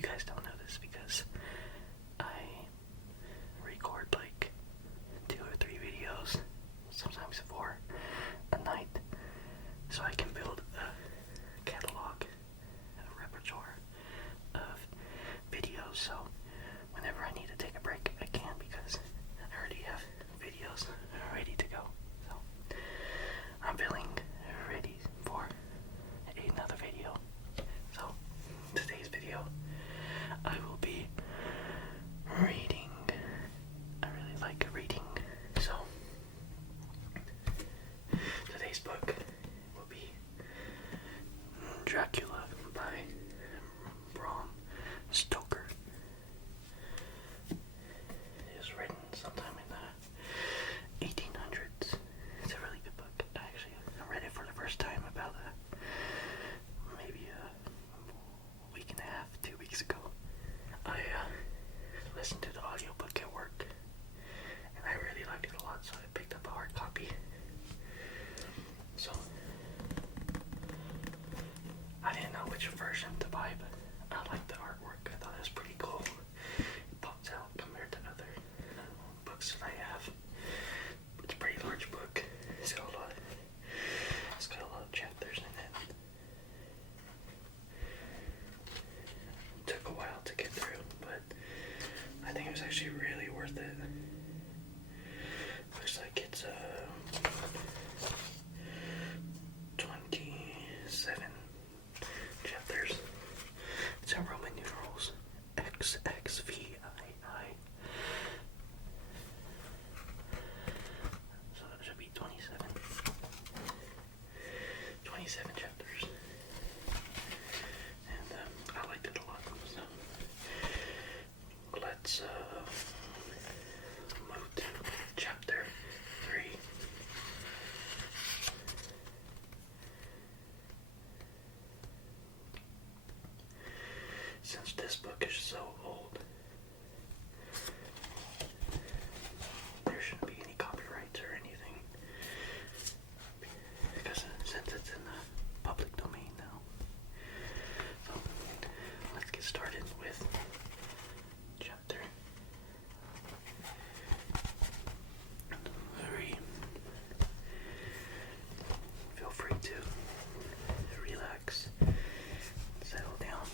you guys don't know this because I record like 2 or 3 videos, sometimes 4 a night, so I can build a catalog, a repertoire of videos, so whenever I need to take a break, I can, because I already have videos ready to go. So I'm feeling ready for another video. So today's video, I will be reading. I really like reading, so today's book will be Dracula by Bram Stoker. It was written sometime in the 1800s. It's a really good book. I read it for the first time about maybe a week and a half, 2 weeks ago. I listened to the audiobook at work, and I really liked it a lot, so I picked up a hard copy. So I didn't know which version to buy, but I liked the artwork. I thought it was pretty cool. It pops out compared to other books that I have. It's a pretty large book. It's got a lot of chapters in it. It took a while to get through, but I think it was actually really worth it. Looks like it's 27 chapters. It's in Roman numerals. XXVII. So that should be 27. 27 chapters. And I liked it a lot. So let's move to chapter 3. Since this book is so old, there shouldn't be any copyrights or anything, because since it's in the public domain now. So let's get started with chapter 3. Feel free to relax, settle down.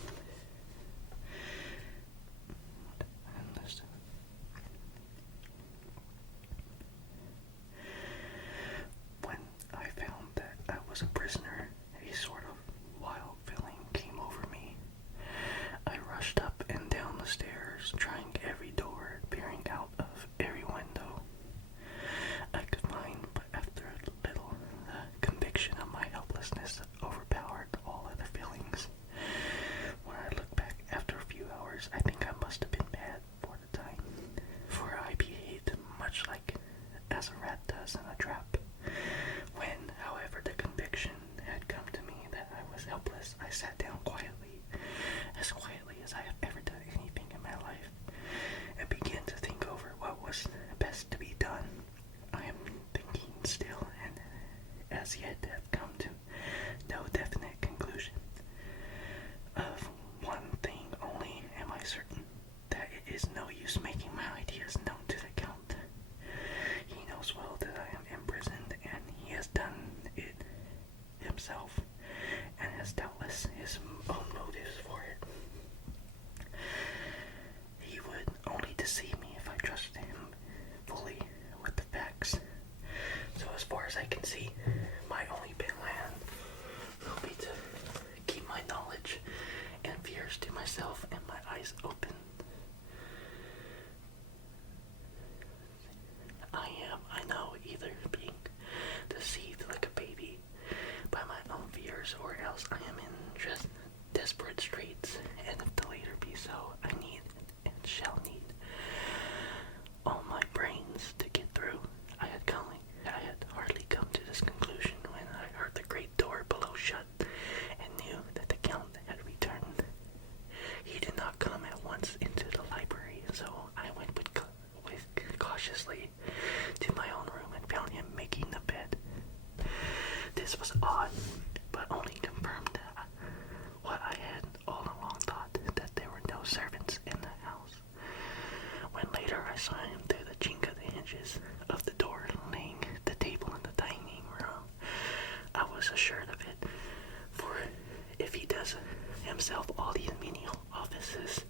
all these menial offices.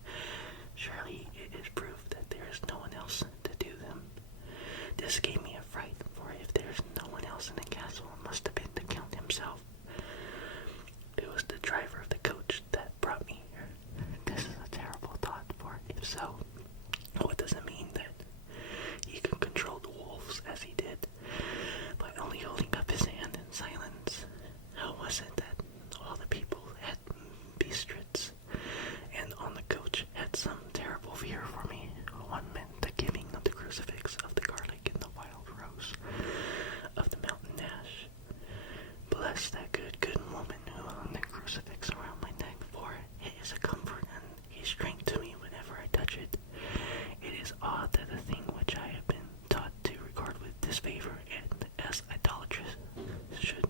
Surely it is proof that there is no one else to do them. This gave me a fright, for if there is no one else in the castle, it must have been the Count himself. It was the driver of the coach that brought me here. This is a terrible thought, for if so, what does it mean that he could control the wolves as he did by only holding up his hand in silence? How was it that all the people had bistritz and on the coach had some terrible fear for me? One meant the giving of the crucifix, of the garlic and the wild rose, of the mountain ash. Bless that good woman who hung the crucifix around my neck, for it is a comfort and a strength to me whenever I touch it. It is odd that a thing which I have been taught to regard with disfavor and as idolatrous should,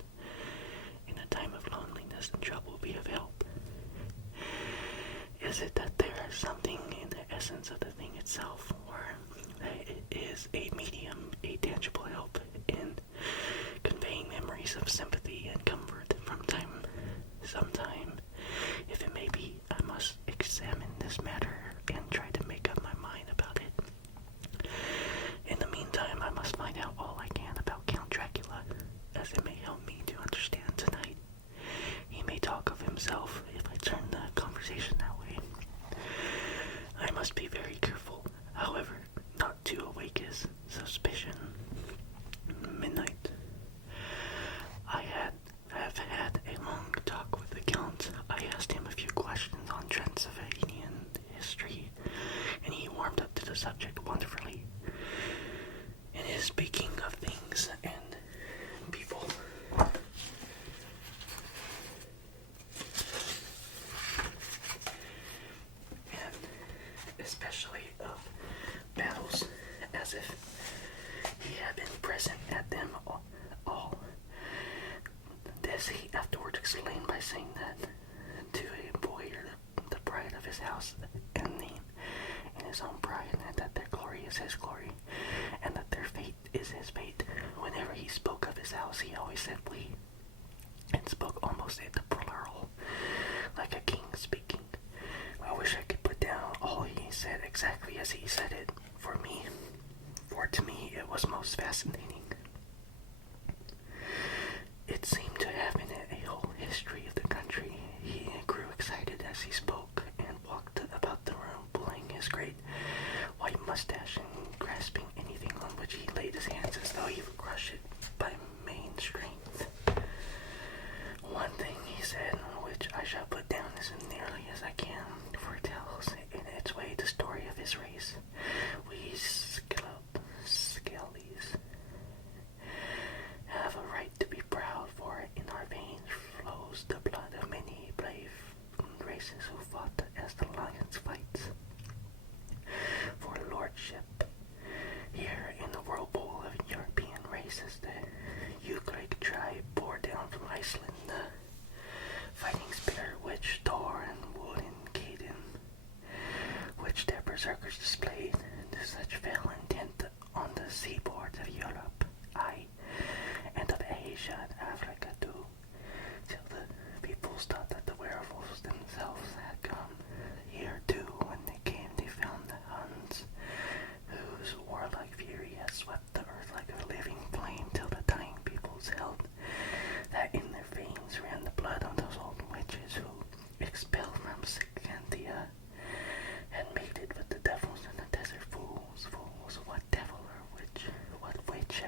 in a time of loneliness and trouble, be of help. Is it that there is something in the essence of the thing itself, or that it is a medium, a tangible help in conveying memories of sympathy and comfort from some time? If it may be, I must examine this matter and try to make up my mind about it. In the meantime, I must find out all I can about Count Dracula, as it may help me to understand tonight. He may talk of himself if I turn the conversation that way. I must be very careful, however, not to awake his suspicion. Midnight. I have had a long talk with the Count. I asked him a few questions on Transylvanian history, and he warmed up to the subject wonderfully. In his speaking of things and people, and especially of battles, as if he had been present at them all. This he afterwards explained by saying that to a boy or the pride of his house and name in his own pride, and that their glory is his glory, and that their fate is his fate. Whenever he spoke of his house, he always said we, and spoke almost in the plural, like a king speaking. I wish I could put down all he said exactly as he said it, for to me it was most fascinating. It seemed to have in it a whole history of the country. He grew excited as he spoke, and walked about the room, pulling his great white mustache and grasping anything on which he laid his hands as though he would crush it by main strength. One thing he said, which I shall put down as nearly as I can, for it tells in its way the story of his race. We Skellies have a right to be proud, for in our veins flows the blood of many brave races who fought as the lions fights for lordship. Here in the whirlpool of European races, the Ukrainian tribe bore down from Iceland the fighting spirit which Thor and Wood and Caden, which their berserkers displayed to such fell intent on the seaboards of Europe, aye, and of Asia and Africa too, till the peoples thought that the werewolves themselves had come. Here too, when they came, they found the Huns, whose warlike fury had swept the earth like a living flame, till the dying peoples held that in their veins ran the blood of those old witches who, expelled from Scandia, had mated with the devils in the desert. Fools, what devil or what witch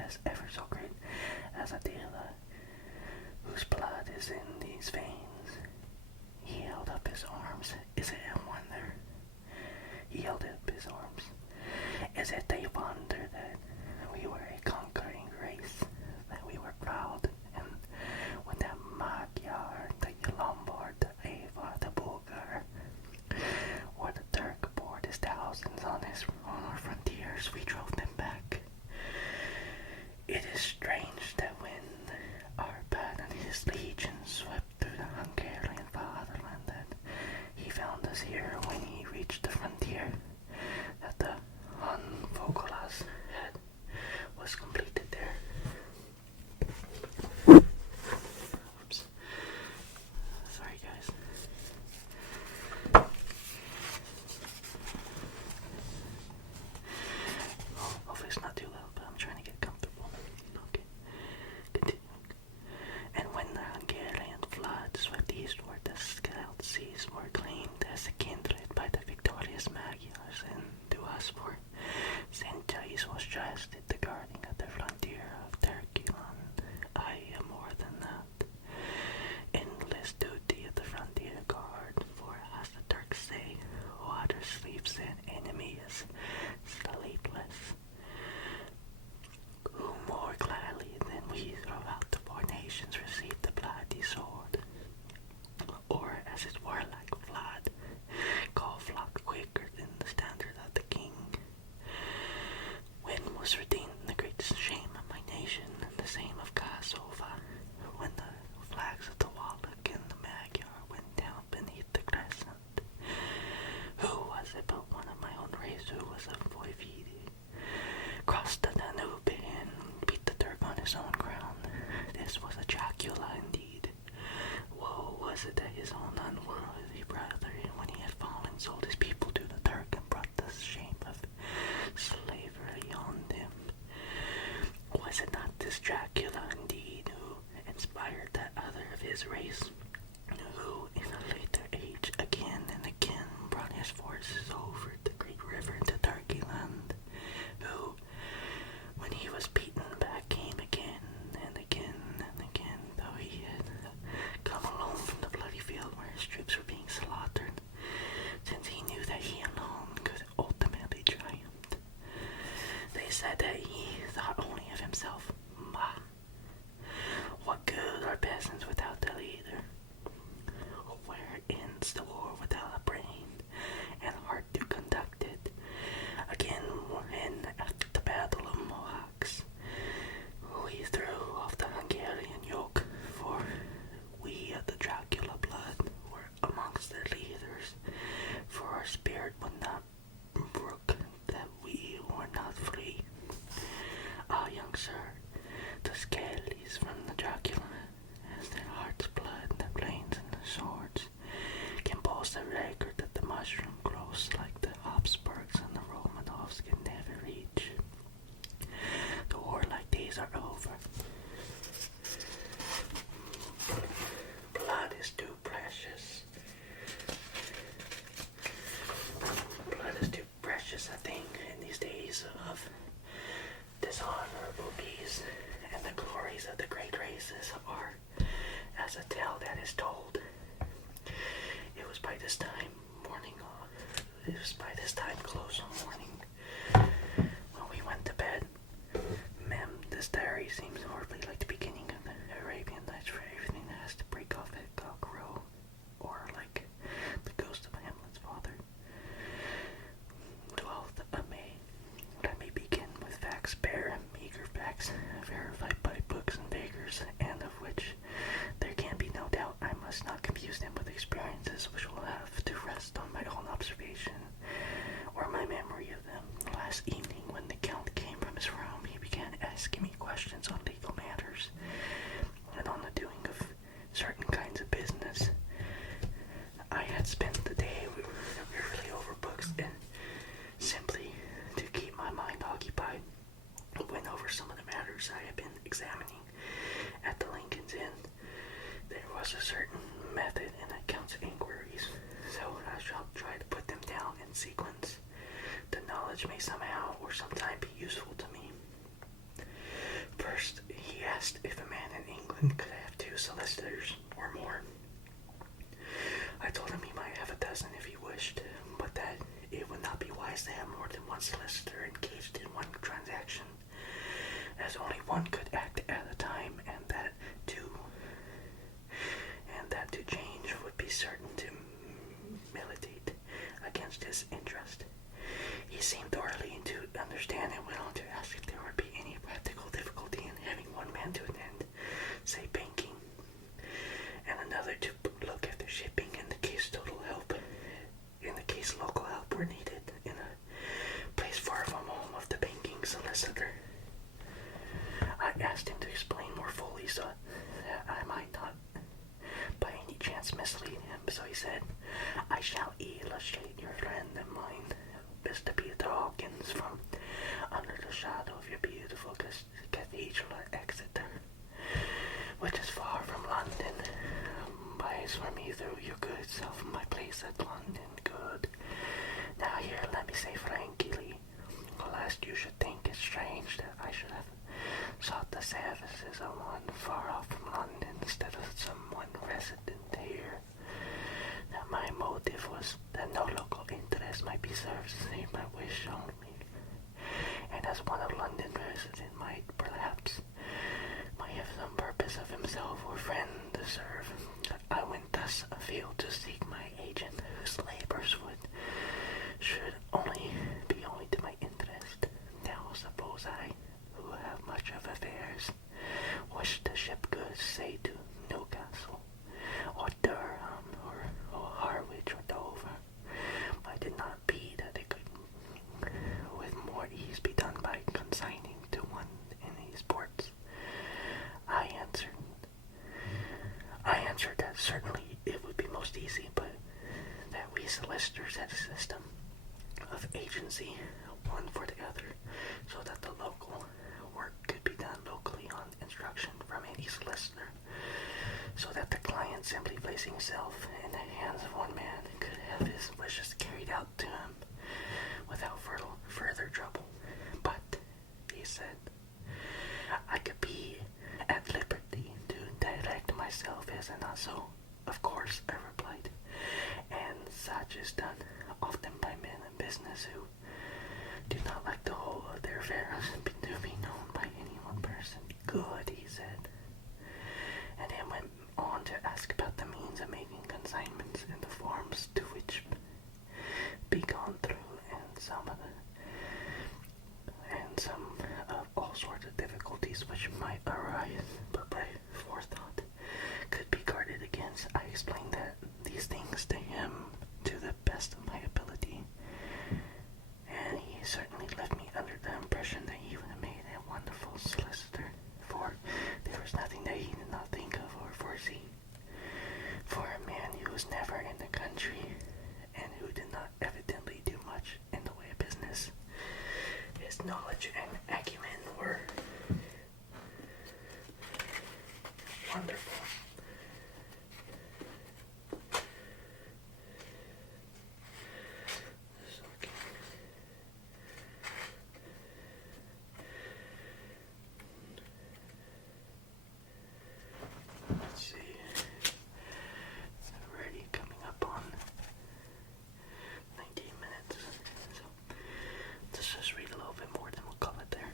better sleeps than enemy is sleepless. Who more gladly than we throughout the four nations received the bloody sword, or as it were like flood, call flock quicker than the standard of the king. When was redeemed the greatest shame of my nation, the same of Kosovo, when the flags of the Wallach and the Magyar went down beneath the crescent. Who was it but one of my own race who was a Voivode, crossed the Danube and beat the Turk on his own ground? This was a Dracula indeed. Woe was it that his own unworthy brother, when he had fallen, sold his people to the Turk and brought the shame of slavery on them. Was it not this Dracula indeed who inspired that other of his race, who in a later age again and again brought his forces over the great river into Turkey land, who, when he was beaten back, came again and again and again, though he had come alone from the bloody field where his troops were being slaughtered, since he knew that he alone could ultimately triumph. They said that he thought only of himself. Bah! What good are peasants without a leader? Where ends the war without a brain and heart to conduct it? Again, when after the Battle of Mohacs, we threw off the Hungarian yoke, for we of the Dracula blood were amongst their leaders, for our spirit would not brook that we were not free. Ah, young sir, the skellies from the Dracula, as their heart's blood, the planes and the swords, can boast a record that the mushroom grows like the Habsburgs and the Romanovs can never reach. The warlike days are over. Blood is too precious. Blood is too precious, I think, in these days of dishonorable peace, and the glories of the great races are as a tale that is told. It was by this time close on morning, when we went to bed. Ma'am, this diary seems horribly like the beginning of the Arabian Nights, for everything that has to break off at cockcrow, or like the ghost of Hamlet's father. 12th of May. Let me begin with facts, bare and meager facts, verified by books and beggars, and of which there can be no doubt. I must not confuse them with experiences which will have to rest on my own observation or my memory of them. Last evening, when the Count came from his room, he began asking me questions on legal matters and on the doing of certain kinds of business. I had spent the day really over books, and simply to keep my mind occupied, went over some of the matters I had been examining at the Lincoln's Inn. There was a certain method in the Count's inquiries, so I shall try to put them down in sequence. The knowledge may somehow or sometime be useful to me. First, he asked if a man in England could have 2 solicitors or more. I told him he might have a dozen if he wished, but that it would not be wise to have more than one solicitor engaged in one transaction, as only one could act at a time, and that to change would be certain to militate against his interest. He seemed thoroughly to understand and went on to ask if there would be any practical difficulty in having one man to attend, say, banking, and another to look after shipping in the case local help were needed in a place far from home of the banking solicitor. I asked him to explain more fully so that I might not by any chance mislead him, so he said, I shall illustrate your friend and mine, Mr. Peter Hawkins, from under the shadow of your beautiful cathedral at Exeter, which is far from London. Buys for me through your good self my place at London good. Now here let me say frankly, lest you should think it strange that I should have sought the services of one far off from London instead of someone resident here. That my motive was that no local interest might be served save my wish only, and as one of London resident might have some purpose of himself or friend to serve. I went thus afield to seek my agent, whose labors should only to my interest. Now suppose I, who have much of affairs, wish to ship goods, say to Newcastle, or Durham, or Harwich, or Dover, might it not be that it could with more ease be done by consigning to one in these ports? I answered that certainly it would be most easy, but that we solicitors had a system of agency, one for the other, so that the local work could be done locally on instruction from any solicitor, so that the client, simply placing himself in the hands of one man, could have his wishes carried out to him without further trouble. But, he said, I could be at liberty to direct myself, is it not so? Of course, I replied, and such is done often by men in business who do not like the whole of their affairs to be known by any one person. Good, he said, and then went on to ask about the means of making consignments and the forms to which be gone through, and some of all sorts of difficulties which might arise, but by forethought could be guarded against. I explained that these things to him to the best of my ability, and he certainly left me under the impression that he would have made a wonderful solicitor, for there was nothing that he did not think of or foresee. For a man who was never in the country, and who did not evidently do much in the way of business, his knowledge and acumen were wonderful. Let's see. Already coming up on 19 minutes. So let's just read a little bit more, then we'll call it there.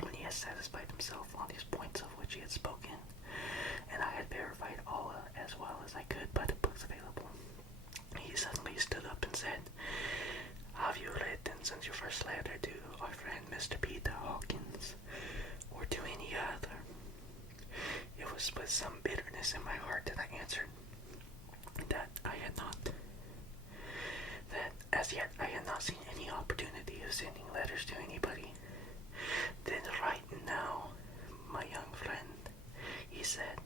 When he had satisfied himself on these points of which he had spoken, and I had verified all as well as I could by the books available, he suddenly stood up and said, have you read then since your first letter to our friend Mr. Peter Hawkins, or to any other? It was with some bitterness in my heart that I answered that I had not. That as yet I had not seen any opportunity of sending letters to anybody. Then right now, my young friend, he said,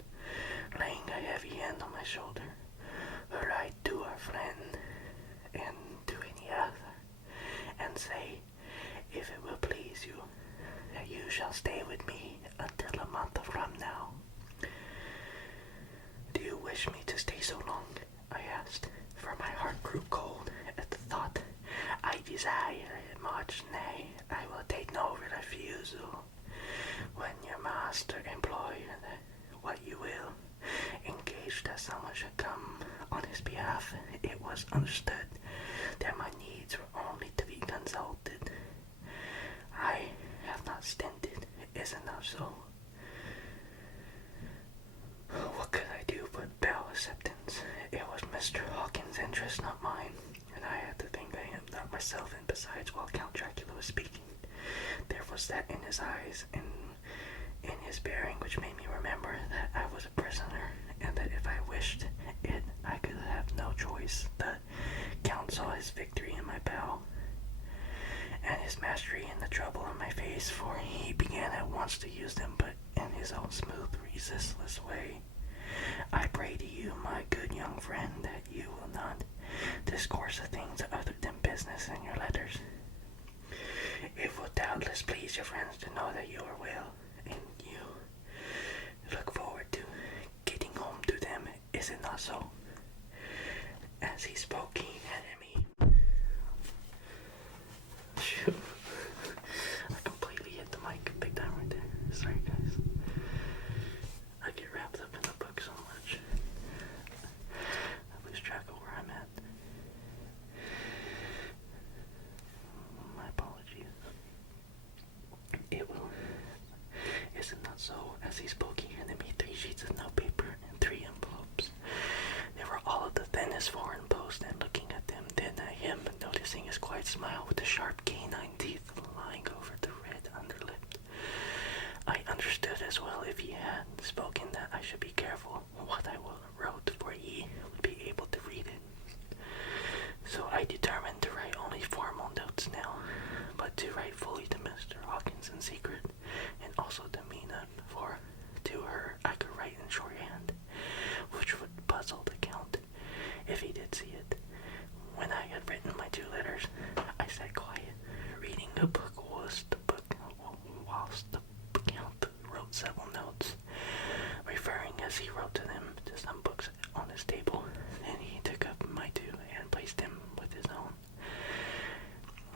laying a heavy hand on my shoulder, write to our friend and to any other, and say, if it will please you, that you shall stay with me until a month from now. Do you wish me to stay so long? I asked, for my heart grew cold at the thought. I desire it much, nay, I will take no refusal. When your master, employer, what you will, engaged that someone should come on his behalf, it was understood that my needs were only to be consulted. I have not stinted, is it not so? What could I do but bow acceptance? It was Mr. Hawkins' interest, not mine, and I had to think I am not myself, and besides, while Count Dracula was speaking, there was that in his eyes and in his bearing which made me remember that I was a prisoner, and that if I wished it, I could have no choice. The Count saw his victory in my bow, and his mastery in the trouble on my face, for he began at once to use them, but in his own smooth, resistless way. I pray to you, my good young friend, that you will not discourse of things other than business in your letters. It will doubtless please your friends to know that you are well, and you look forward to getting home to them, is it not so? As he spoke, he handed me. Shoot. I completely hit the mic big time right there. Sorry, guys. I get wrapped up in the book so much. I lose track of where I'm at. as he spoke, he handed me 3 sheets of notepaper and 3 envelopes. They were all of the thinnest foreign post, and looking at them, then at him, noticing his quiet smile with the sharp canine teeth lying over the red underlip. I understood as well if he had spoken that I should be careful what I wrote, for he would be able to read it. So I determined to write only formal notes now, but to write fully to Mr. Hawkins in secret, and also to Mina, for to her I could write in shorthand, which would puzzle the Count if he did see it. When I had written my 2 letters, I sat quiet, reading the book whilst the Count wrote several notes, referring as he wrote to them to some books on his table. Then he took up my 2 and placed them with his own,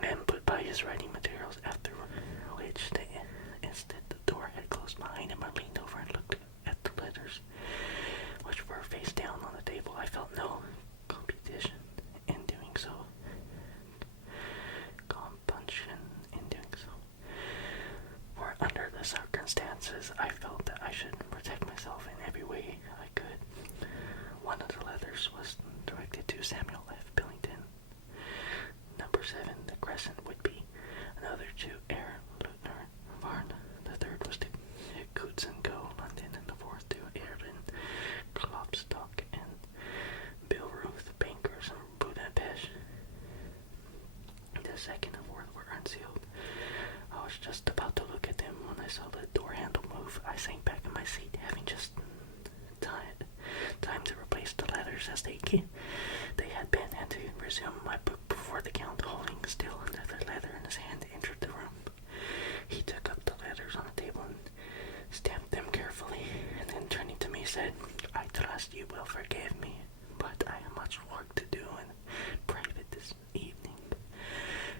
and put by his writing materials, after which the instant the door had closed behind him, I leaned over and looked at the letters, which were face down on the table. I felt no compunction in doing so. For under the circumstances, I felt that I should protect myself in every way I could. One of the letters was directed to Samuel F. Billington, number 7, the Crescent would be. Another to Aaron Lutner Varn. The third was to Coots and Co. London, and the fourth to Aaron Klopstock and Bill Ruth, bankers in Budapest. The second and fourth were unsealed. I was just about to look at them when I saw the door handle move. I sank back in my seat, having just time to replace the letters as they had been, and to resume my book before the Count, holding still another letter in his hand, entered the room. He took up the letters on the table and stamped them carefully, and then turning to me said, "I trust you will forgive me, but I have much work to do in private this evening.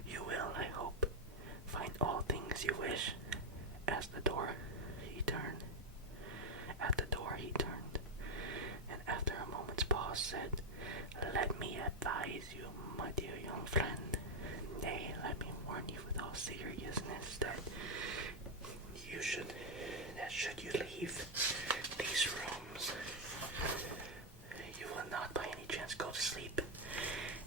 You will, I hope, find all things you wish." At the door he turned, and after a moment's pause said, "Let me advise you, my dear young friend, nay, let me warn you with all seriousness, that should you leave these rooms, you will not by any chance go to sleep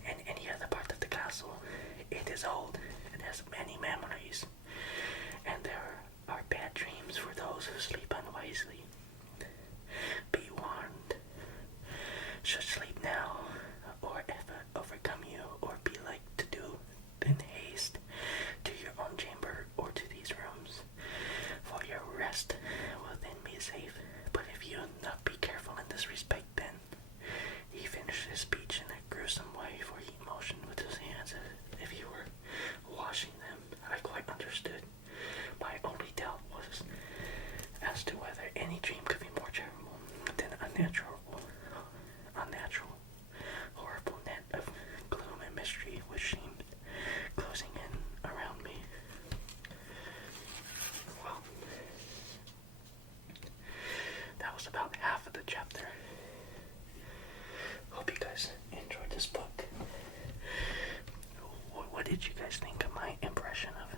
in any other part of the castle. It is old, it has many memories, and there are bad dreams for those who sleep unwisely. Be warned. Should sleep now, or ever overcome you, or be like to do, then haste to your own chamber or to these rooms, for your rest will then be safe. But if you not be careful in this respect, then..." He finished his speech in a gruesome way, for he motioned with his hands as if he were washing them. I quite understood. My only doubt was as to whether any dream could be more terrible than unnatural, horrible net of gloom and mystery which seemed closing in around me. Well, that was about half of the chapter. Hope you guys enjoyed this book. What did you guys think of my impression of